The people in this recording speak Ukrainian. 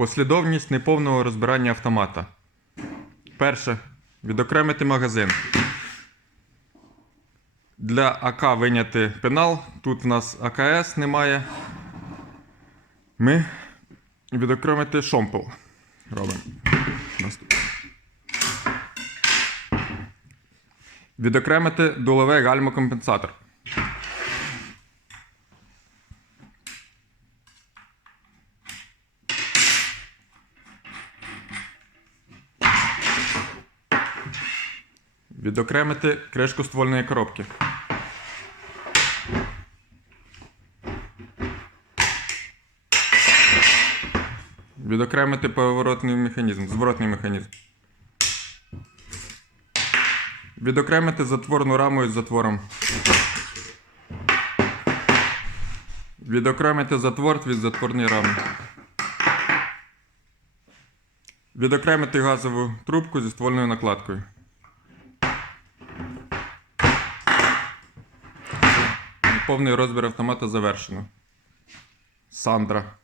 Послідовність неповного розбирання автомата. Перше. Відокремити магазин. Для АК виняти пенал. Тут в нас АКС немає. Ми відокремити шомпел. Робимо. Наступне. Відокремити дуловий гальмокомпенсатор. Відокремити кришку ствольної коробки. Відокремити поворотний механізм, зворотний механізм. Відокремити затворну раму із затвором. Відокремити затвор від затворної рами. Відокремити газову трубку зі ствольною накладкою. Повний розбір автомата завершено. Сандра.